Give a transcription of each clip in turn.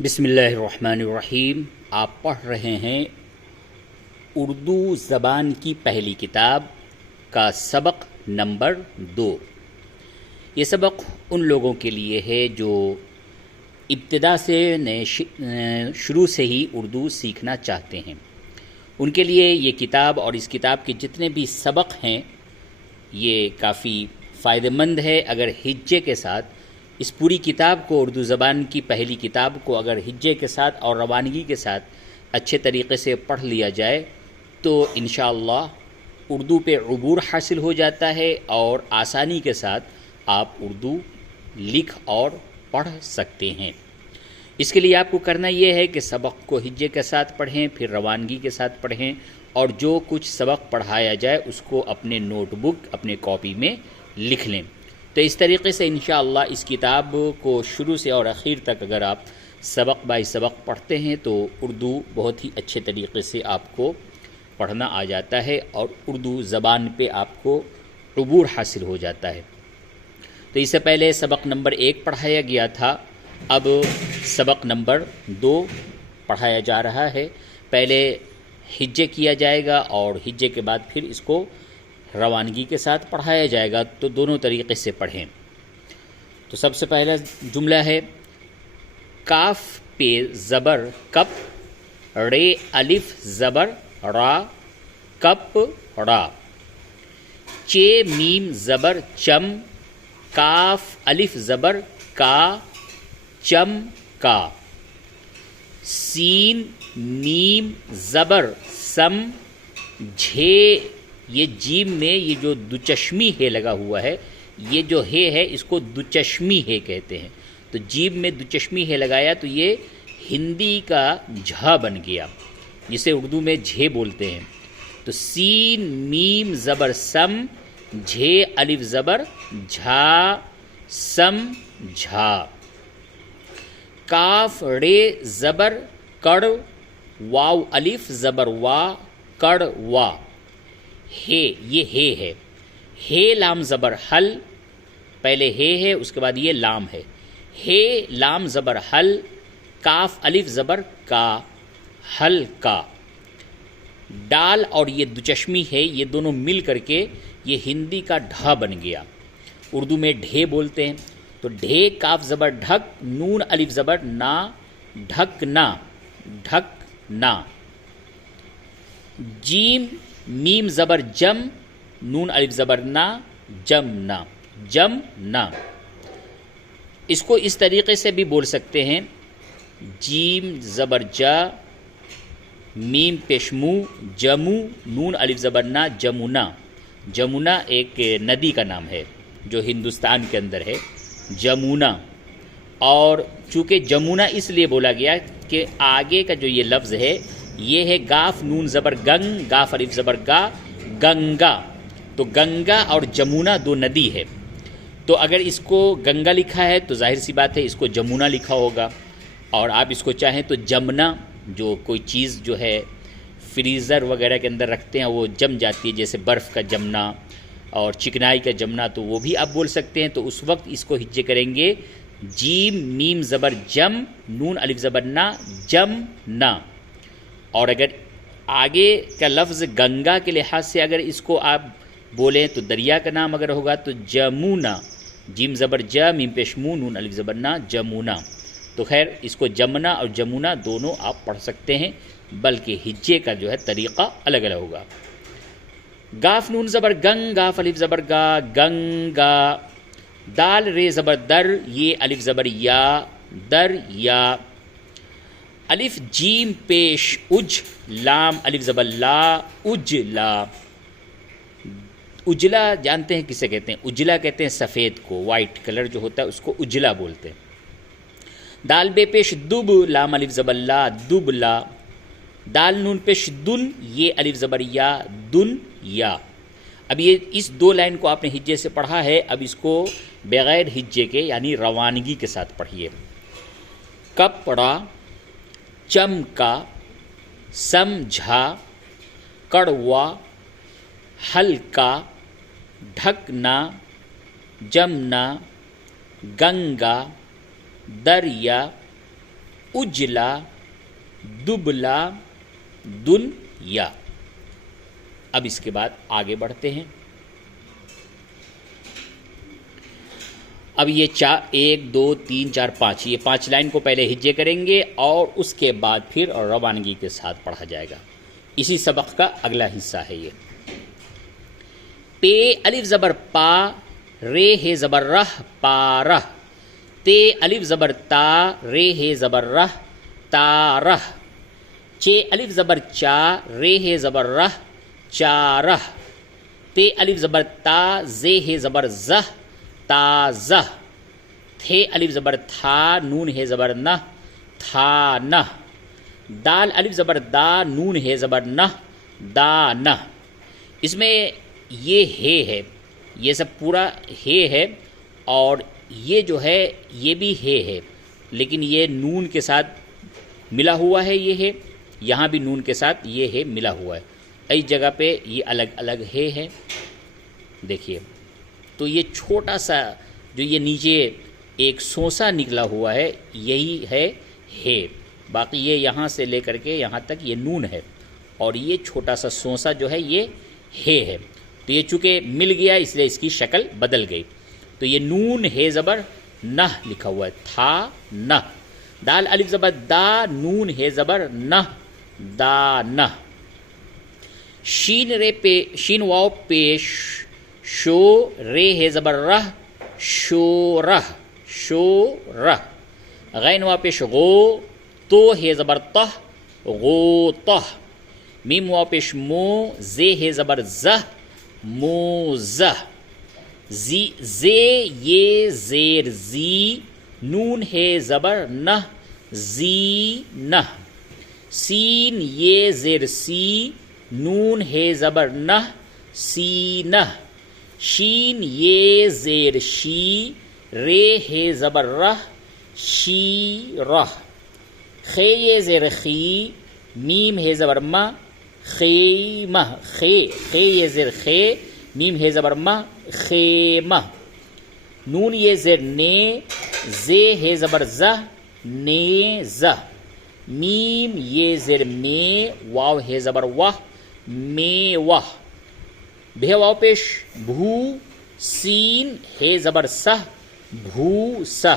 بسم اللہ الرحمن الرحیم۔ آپ پڑھ رہے ہیں اردو زبان کی پہلی کتاب کا سبق نمبر 2۔ یہ سبق ان لوگوں کے لیے ہے جو ابتدا سے شروع سے ہی اردو سیکھنا چاہتے ہیں۔ ان کے لیے یہ کتاب اور اس کتاب کے جتنے بھی سبق ہیں یہ کافی فائدہ مند ہے۔ اگر ہجے کے ساتھ اس پوری کتاب کو، اردو زبان کی پہلی کتاب کو اگر ہجے کے ساتھ اور روانگی کے ساتھ اچھے طریقے سے پڑھ لیا جائے تو انشاءاللہ اردو پہ عبور حاصل ہو جاتا ہے اور آسانی کے ساتھ آپ اردو لکھ اور پڑھ سکتے ہیں۔ اس کے لیے آپ کو کرنا یہ ہے کہ سبق کو ہجے کے ساتھ پڑھیں، پھر روانگی کے ساتھ پڑھیں، اور جو کچھ سبق پڑھایا جائے اس کو اپنے نوٹ بک، اپنے کاپی میں لکھ لیں۔ تو اس طریقے سے انشاءاللہ اس کتاب کو شروع سے اور اخیر تک اگر آپ سبق بائی سبق پڑھتے ہیں تو اردو بہت ہی اچھے طریقے سے آپ کو پڑھنا آ جاتا ہے اور اردو زبان پہ آپ کو عبور حاصل ہو جاتا ہے۔ تو اس سے پہلے سبق نمبر 1 پڑھایا گیا تھا، اب سبق نمبر 2 پڑھایا جا رہا ہے۔ پہلے ہجے کیا جائے گا اور ہجے کے بعد پھر اس کو روانگی کے ساتھ پڑھایا جائے گا، تو دونوں طریقے سے پڑھیں۔ تو سب سے پہلا جملہ ہے کاف پہ زبر کپ، رے الف زبر را، کپ را۔ چے میم زبر چم، کاف الف زبر کا، چم کا۔ سین میم زبر سم، جھے، یہ جیم میں یہ جو دوچشمی ہے لگا ہوا ہے، یہ جو ہے اس کو دوچشمی ہے کہتے ہیں۔ تو جیم میں دوچشمی ہے لگایا تو یہ ہندی کا جھا بن گیا، جسے اردو میں جھے بولتے ہیں۔ تو سین میم زبر سم، جھے الف زبر جھا، سم جھا۔ کاف رے زبر کڑ، واو الف زبر وا، کڑ وا۔ ہے، یہ ہے، ہے لام زبر حل، پہلے ہے اس کے بعد یہ لام ہے، ہے لام زبر حل، کاف الف زبر کا، حل کا۔ ڈال اور یہ دوچشمی ہے، یہ دونوں مل کر کے یہ ہندی کا ڈھا بن گیا، اردو میں ڈھے بولتے ہیں۔ تو ڈھے کاف زبر ڈھک، نون الف زبر نا، ڈھک نا، ڈھک نا۔ جیم میم زبر جم، نون الف زبر نا، جم نا، جم نا۔ اس کو اس طریقے سے بھی بول سکتے ہیں، جیم زبر جا، میم پیشمو، جمو، نون الف زبر نا، جمونا۔ جمونا ایک ندی کا نام ہے جو ہندوستان کے اندر ہے، جمونا۔ اور چونکہ جمونا اس لیے بولا گیا کہ آگے کا جو یہ لفظ ہے یہ ہے گاف نون زبر گنگ، گاف الف زبر گا، گنگا۔ تو گنگا اور جمونا دو ندی ہے، تو اگر اس کو گنگا لکھا ہے تو ظاہر سی بات ہے اس کو جمونا لکھا ہوگا، اور آپ اس کو چاہیں تو جمنا، جو کوئی چیز جو ہے فریزر وغیرہ کے اندر رکھتے ہیں وہ جم جاتی ہے، جیسے برف کا جمنا اور چکنائی کا جمنا، تو وہ بھی آپ بول سکتے ہیں۔ تو اس وقت اس کو ہجے کریں گے جیم میم زبر جم، نون الف زبر نا، جم نا۔ اور اگر آگے کا لفظ گنگا کے لحاظ سے اگر اس کو آپ بولیں تو دریا کا نام اگر ہوگا تو جمونا، جیم زبر جا، میم پیشمو، نون الف زبر نا، جمونا۔ تو خیر اس کو جمنا اور جمونا دونوں آپ پڑھ سکتے ہیں، بلکہ ہجے کا جو ہے طریقہ الگ الگ ہوگا۔ گاف نون زبر گنگ، گاف الف زبر گا، گنگا۔ دال رے زبر در، یہ الف زبر یا، در یا۔ الف جیم پیش اج، لام الف زبر لا، اجلا۔ اجلا جانتے ہیں کسے کہتے ہیں؟ اجلا کہتے ہیں سفید کو، وائٹ کلر جو ہوتا ہے اس کو اجلا بولتے ہیں۔ دال بے پیش دب، لام الف زبر لا، دب لا۔ دال نون پیش دن، یہ الف زبر یا، دن یا۔ اب یہ اس 2 لائن کو آپ نے ہجے سے پڑھا ہے، اب اس کو بغیر ہجے کے یعنی روانگی کے ساتھ پڑھیے۔ کپڑا، چمکا، سمجھا، کڑوا، ہلکا، ڈھکنا، جمنا، گنگا، دریا، اجلا دبلا دنیا. اب اس کے بعد آگے بڑھتے ہیں. اب یہ 1 2 3 4 5 یہ 5 لائن کو پہلے ہجے کریں گے اور اس کے بعد پھر روانگی کے ساتھ پڑھا جائے گا. اسی سبق کا اگلا حصہ ہے یہ. پے الف زبر پا رے ہے زبر رہ پارہ. تے الف زبر تا رے ہے زبر رہ تارہ. چے الف زبر چا رے ہے زبر رہ چارہ. تے الف زبر تا زے ہے زبر زہ تازہ. تھے الف زبر تھا نون ہے زبر نہ تھا نہ. دال الف زبر دا نون ہے زبر نہ دا نہ. اس میں یہ ہے یہ سب پورا ہے اور یہ جو ہے یہ بھی ہے لیکن یہ نون کے ساتھ ملا ہوا ہے. یہ ہے یہاں بھی نون کے ساتھ یہ ہے ملا ہوا ہے. اس جگہ پہ یہ الگ الگ ہے. دیکھیے تو یہ چھوٹا سا جو یہ نیچے ایک سوسا نکلا ہوا ہے یہی ہے. باقی یہ یہاں سے لے کر کے یہاں تک یہ نون ہے اور یہ چھوٹا سا سوسا جو ہے یہ ہے. تو یہ چونکہ مل گیا اس لیے اس کی شکل بدل گئی. تو یہ نون ہے زبر نہ لکھا ہوا ہے تھا نہ. دال الف زبر دا نون ہے زبر نہ دا نہ. شین واو پیش شو رے ہے زبر رہ شو رہ شو رہ. غین واو پیش غو تو ہے زبر تہ غو تہ. میم واو پیش مو زے ہے زبر زہ مو زہ. زے یہ زیر زی نون ہے زبر نہ زی نہ. سین یہ زیر سی نون ہے زبر نہ سی نہ. شین یہ زیر شی رے ہے زبر رہ شی رہ. خے یہ زیر خی میم ہے زبر مہ خیمہ خے یہ زیر خے میم ہے زبر مہ خیمہ. نون یہ زیر نے زے ہے زبر زہ نے زہ. میم یہ زیر میں واو ہے زبر وہ میں وہ. بہ واو پیش بھو سین ہے زبر سہ بھو سہ.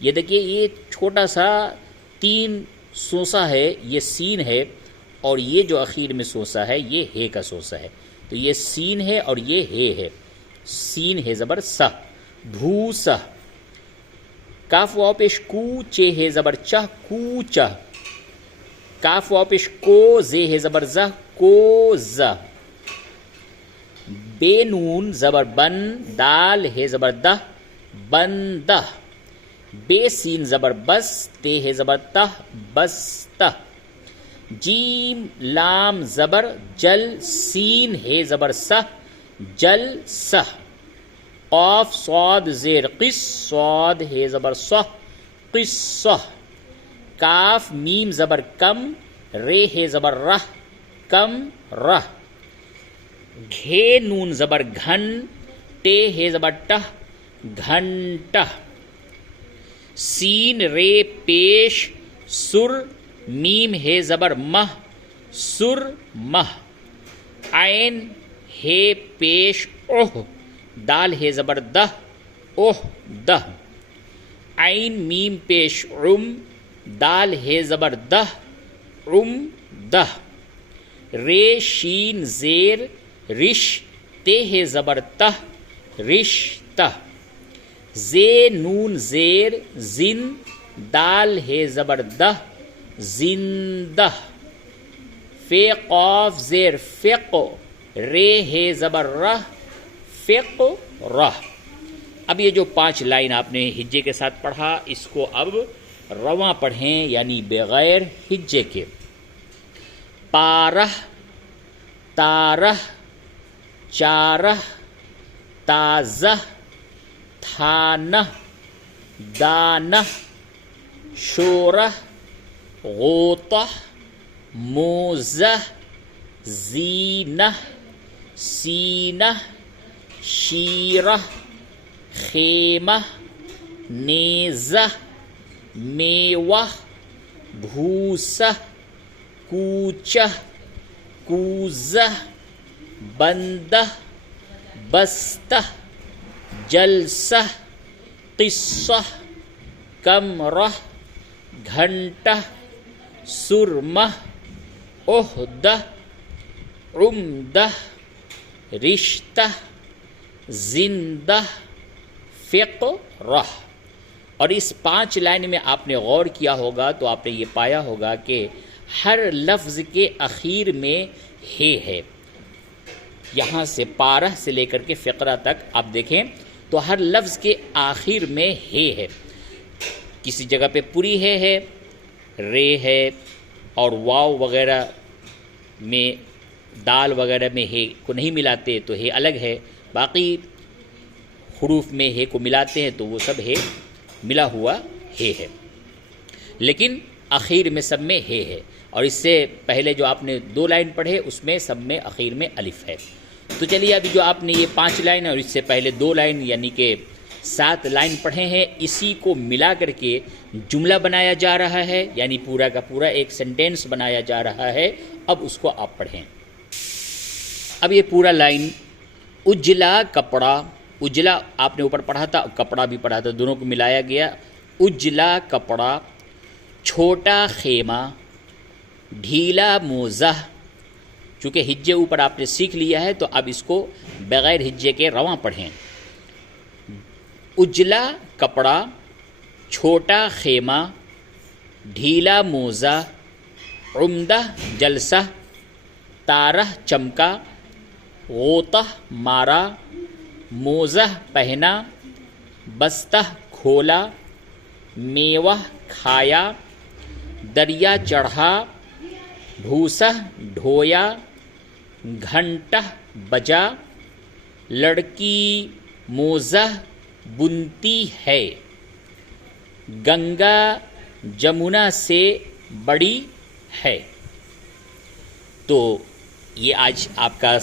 یہ دیکھیے یہ چھوٹا سا 3 سوسا ہے یہ سین ہے اور یہ جو اخیر میں سوسا ہے یہ ہے کا سوسا ہے. تو یہ سین ہے اور یہ ہے سین ہے زبر سہ بھو سہ. کاف واو پیش کو چے ہے زبر چہ کو چہ. کاف واو پیش کو زے ہے زبر زہ کو زہ. بے نون زبر بن دال ہے زبر دہ بندہ. بے سین زبر بس تے ہے زبر تہ بس تہ. جیم لام زبر جل سین ہے زبر سہ جل سہ. قاف صاد زیر قص صاد ہے زبر صہ قصہ. کاف میم زبر کم رے ہے زبر رہ کم رہ. گھے نون زبر گھن ٹے ہے زبر ٹہ گھنٹہ. سین رے پیش سر میم ہے زبر مہ سر مہ. عین ہے پیش اوہ دال ہے زبر دہ اوہ دہ. عین میم پیش عم دال ہے زبر دہ عم دہ. رے شین زیر رش تے ہے زبر تہ رش تہ. زے نون زیر زن دال ہے زبر دہ زندہ. فے قاف زیر فق رے ہے زبر رہ فق رہ. اب یہ جو 5 لائن آپ نے ہجے کے ساتھ پڑھا اس کو اب رواں پڑھیں یعنی بغیر ہجے کے. پارہ تارہ چارہ تازہ تھانہ دانہ شورہ غوطہ موزہ زینہ سینہ شیرہ خیمہ نیزہ میوہ بھوسہ کوچہ کوزہ بندہ بستہ جلسہ قصہ کمرہ گھنٹہ سرمہ عہدہ عمدہ رشتہ زندہ فقرہ۔ اور اس 5 لائن میں آپ نے غور کیا ہوگا تو آپ نے یہ پایا ہوگا کہ ہر لفظ کے اخیر میں ہے۔ یہاں سے پارہ سے لے کر کے فقرہ تک آپ دیکھیں تو ہر لفظ کے آخر میں ہے۔ کسی جگہ پہ پوری ہے، رے ہے، اور واو وغیرہ میں دال وغیرہ میں ہے کو نہیں ملاتے تو ہے الگ ہے، باقی حروف میں ہے کو ملاتے ہیں تو وہ سب ہے ملا ہوا ہے، لیکن اخیر میں سب میں ہے۔ اور اس سے پہلے جو آپ نے 2 لائن پڑھے اس میں سب میں اخیر میں الف ہے۔ تو چلیے ابھی جو آپ نے یہ 5 لائن اور اس سے پہلے 2 لائن یعنی کہ 7 لائن پڑھے ہیں، اسی کو ملا کر کے جملہ بنایا جا رہا ہے، یعنی پورا کا پورا ایک سینٹینس بنایا جا رہا ہے۔ اب اس کو آپ پڑھیں۔ اب یہ پورا لائن، اجلا کپڑا، اجلا آپ نے اوپر پڑھا تھا، کپڑا بھی پڑھا تھا، دونوں کو ملایا گیا۔ اجلا کپڑا، چھوٹا خیمہ، ڈھیلا موزہ۔ چونکہ ہجے اوپر آپ نے سیکھ لیا ہے تو اب اس کو بغیر ہجے کے رواں پڑھیں۔ اجلا کپڑا، چھوٹا خیمہ، ڈھیلا موزہ، عمدہ جلسہ، تارہ چمکا، غوطہ مارا، موزہ پہنا، بستہ کھولا، میوہ کھایا، دریا چڑھا، بھوسہ ڈھویا، گھنٹہ بجا، لڑکی موزہ بنتی ہے، گنگا جمنا سے بڑی ہے۔ تو یہ آج آپ کا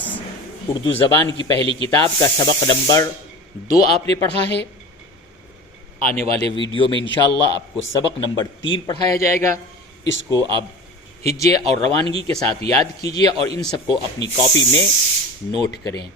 اردو زبان کی پہلی کتاب کا سبق نمبر 2 آپ نے پڑھا ہے۔ آنے والے ویڈیو میں انشاءاللہ آپ کو سبق نمبر 3 پڑھایا جائے گا۔ اس کو آپ ہجے اور روانگی کے ساتھ یاد کیجیے اور ان سب کو اپنی کاپی میں نوٹ کریں۔